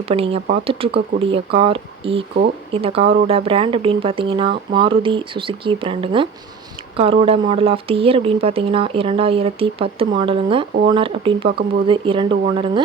இப்போ நீங்கள் பார்த்துட்ருக்கக்கூடிய car ego. இந்த காரோட பிராண்ட் அப்படின்னு பார்த்தீங்கன்னா மாருதி சுசுக்கி பிராண்டுங்க காரோட மாடல் ஆஃப் தி இயர் அப்படின்னு பார்த்தீங்கன்னா இரண்டாயிரத்தி பத்து மாடலுங்க ஓனர் அப்படின்னு பார்க்கும்போது இரண்டு ஓனருங்க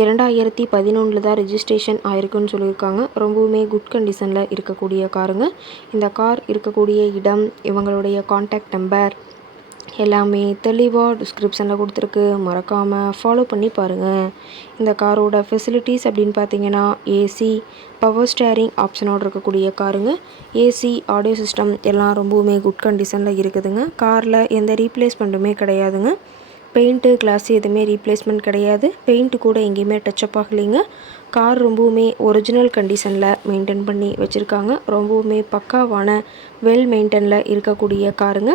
இரண்டாயிரத்தி பதினொன்றில் தான் ரெஜிஸ்ட்ரேஷன் ஆயிருக்குன்னு சொல்லியிருக்காங்க. ரொம்பவுமே குட் கண்டிஷனில் இருக்கக்கூடிய காருங்க. இந்த கார் இருக்கக்கூடிய இடம் இவங்களுடைய காண்டாக்ட் நம்பர் எல்லாமே தெளிவாக டிஸ்கிரிப்ஷனில் கொடுத்துருக்கு. மறக்காமல் ஃபாலோ பண்ணி பாருங்கள் இந்த காரோட ஃபெசிலிட்டிஸ் அப்படின்னு பார்த்தீங்கன்னா ஏசி பவர் ஸ்டேரிங் ஆப்ஷனோடு இருக்கக்கூடிய காருங்க. ஏசி ஆடியோ சிஸ்டம் எல்லாம் ரொம்பவுமே குட் கண்டிஷனில் இருக்குதுங்க. காரில் எந்த ரீப்ளேஸ்மெண்ட்டுமே கிடையாதுங்க. பெயிண்ட்டு கிளாஸ் எதுவுமே ரீப்ளேஸ்மெண்ட் கிடையாது. பெயிண்ட்டு கூட எங்கேயுமே டச்சப் ஆகலைங்க. கார் ரொம்பவுமே ஒரிஜினல் கண்டிஷனில் மெயின்டைன் பண்ணி வச்சுருக்காங்க. ரொம்பவுமே பக்காவான வெல் மெயின்டெனில் இருக்கக்கூடிய காருங்க.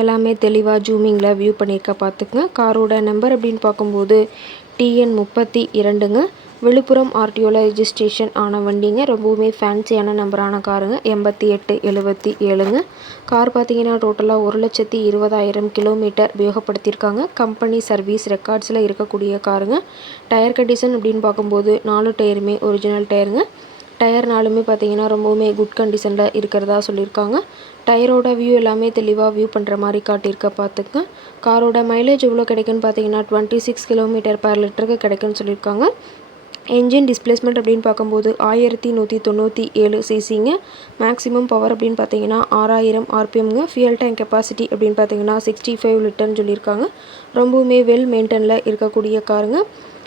எல்லாமே தெளிவாக ஜூமிங்கில் வியூ பண்ணியிருக்க பார்த்துக்குங்க. காரோட நம்பர் அப்படின்னு பார்க்கும்போது டிஎன் முப்பத்தி இரண்டுங்க. விழுப்புரம் ஆர்டிஓவில் ரிஜிஸ்ட்ரேஷன் ஆன வண்டிங்க. ரொம்பவுமே ஃபேன்சியான நம்பரான காருங்க எண்பத்தி எட்டு எழுபத்தி ஏழுங்க. கார் பார்த்தீங்கன்னா டோட்டலாக ஒரு லட்சத்தி இருபதாயிரம் கிலோமீட்டர் உபயோகப்படுத்தியிருக்காங்க. கம்பெனி சர்வீஸ் ரெக்கார்ட்ஸில் இருக்கக்கூடிய காருங்க டயர் கண்டிஷன் அப்படின்னு பார்க்கும்போது நாலு டயருமே ஒரிஜினல் டயருங்க டயர்னாலுமே பார்த்தீங்கன்னா ரொம்பவுமே குட் கண்டிஷனில் இருக்கிறதா சொல்லியிருக்காங்க. டயரோட வியூ எல்லாமே தெளிவாக வியூ பண்ணுற மாதிரி காட்டியிருக்க பார்த்துக்க காரோட மைலேஜ் எவ்வளோ கிடைக்குன்னு பார்த்தீங்கன்னா டுவெண்ட்டி சிக்ஸ் கிலோமீட்டர் பர் லிட்டருக்கு கிடைக்குன்னு சொல்லியிருக்காங்க. என்ஜின் டிஸ்பிளேஸ்மெண்ட் அப்படின்னு பார்க்கும்போது ஆயிரத்தி நூற்றி தொண்ணூற்றி ஏழு சிசிங்க மேக்ஸிமம் பவர் அப்படின்னு பார்த்தீங்கன்னா ஆறாயிரம் ஆர்பிஎம்ங்க ஃபியல் டேங்க் கெப்பாசிட்டி அப்படின்னு பார்த்தீங்கன்னா சிக்ஸ்டி ஃபைவ் லிட்டர்னு சொல்லியிருக்காங்க. ரொம்பவுமே வெல் மெயின்டெனில் இருக்கக்கூடிய காருங்க.